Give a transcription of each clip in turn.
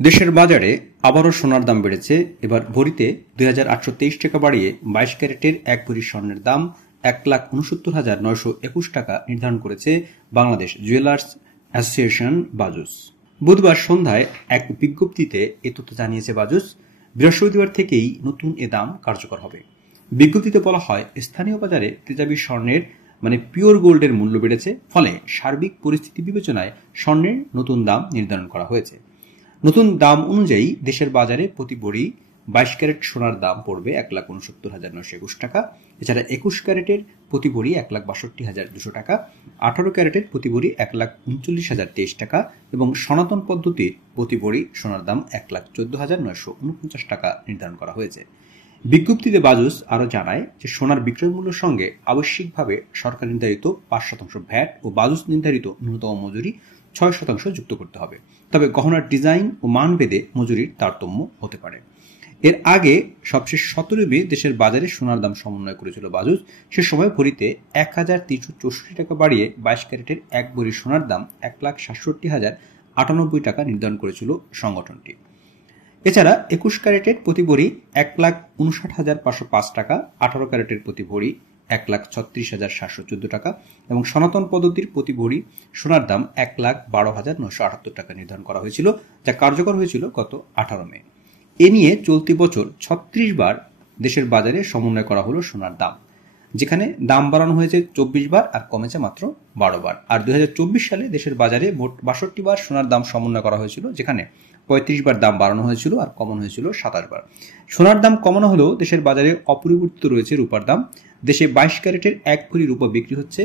দেশের বাজারে আবারও সোনার দাম বেড়েছে। এবার ভরিতে ২,৮২৩ টাকা বাড়িয়ে ২২ ক্যারেটের ১ ভরি স্বর্ণের দাম ১,৬৯,৯২১ টাকা নির্ধারণ করেছে বাংলাদেশ জুয়েলার্স অ্যাসোসিয়েশন বাজুস। বুধবার সন্ধ্যায় এক বিজ্ঞপ্তিতে এ তথ্য জানিয়েছে বাজুস। বৃহস্পতিবার থেকেই নতুন এ দাম কার্যকর হবে। বিজ্ঞপ্তিতে বলা হয়, স্থানীয় বাজারে তেজাবি স্বর্ণের পিওর গোল্ডের মূল্য বেড়েছে, ফলে সার্বিক পরিস্থিতি বিবেচনায় স্বর্ণের নতুন দাম নির্ধারণ করা হয়েছে। নতুন দাম অনুযায়ী দেশের বাজারে প্রতি ভরি ২২ ক্যারেট সোনার দাম পড়বে ১,৬৯,৯২১ টাকা। এছাড়া ২১ ক্যারেটের প্রতি ভরি ১,৬২,২০০ টাকা, ১৮ ক্যারেটের প্রতি ভরি ১,৩৯,০২৩ টাকা এবং সনাতন পদ্ধতির প্রতি ভরি সোনার দাম ১,১৪,৯৪৯ টাকা নির্ধারণ করা হয়েছে। বিজ্ঞপ্তিতে বাজুস আরও জানায় যে সোনার বিক্রয় মূল্যের সঙ্গে আবশ্যিকভাবে সরকার নির্ধারিত ৫% ভ্যাট ও বাজুস নির্ধারিত ন্যূনতম মজুরি ৬% যুক্ত করতে হবে। তবে গহনার ডিজাইন ও মানভেদে মজুরির তারতম্য হতে পারে। এর আগে সবশেষ ১৭ মে দেশের বাজারে সোনার দাম সমন্বয় করেছিল বাজুস। সে সময় ভরিতে ১,৩৬৪ টাকা বাড়িয়ে ২২ ক্যারেটের ১ ভরি সোনার দাম ১,৬৭,০৯৮ টাকা নির্ধারণ করেছিল সংগঠনটি। এছাড়া ২১ ক্যারেটের প্রতি ভরি ১,৫৯,৫০৫ টাকা, ১৮ ক্যারেটের প্রতি ভরি ১,৩৬,৭১৪ টাকা এবং সনাতন পদ্ধতির প্রতি ভরি সোনার দাম ১,১২,৯৭৮ টাকা নির্ধারণ করা হয়েছিল, যা কার্যকর হয়েছিল গত ১৮ মে। এ নিয়ে চলতি বছর ৩৬ বার দেশের বাজারে সমন্বয় করা হলো সোনার দাম, যেখানে দাম বাড়ানো হয়েছে ২৪ বার আর কমেছে মাত্র ১২ বার। আর ২০২৪ সালে দেশের বাজারে মোট ৬২ বার সোনার দাম সমন্বয় করা হয়েছিল, যেখানে ৩৫ বার দাম বাড়ানো হয়েছিল আর কমানো হয়েছিল ২৭ বার। সোনার দাম কমানো হলেও দেশের বাজারে অপরিবর্তিত রয়েছে রূপার দাম। দেশে ২২ ক্যারেটের ১ ভরি রূপা বিক্রি হচ্ছে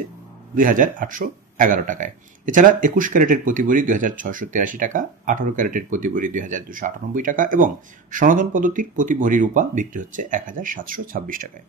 ২,৮১১ টাকায়। এছাড়া ২১ ক্যারেটের প্রতি ভরি ২,৬৮৩ টাকা, ১৮ ক্যারেটের প্রতি ভরি ২,২৯৮ টাকা এবং সনাতন পদ্ধতির প্রতি ভরি রূপা বিক্রি হচ্ছে ১,৭২৬ টাকায়।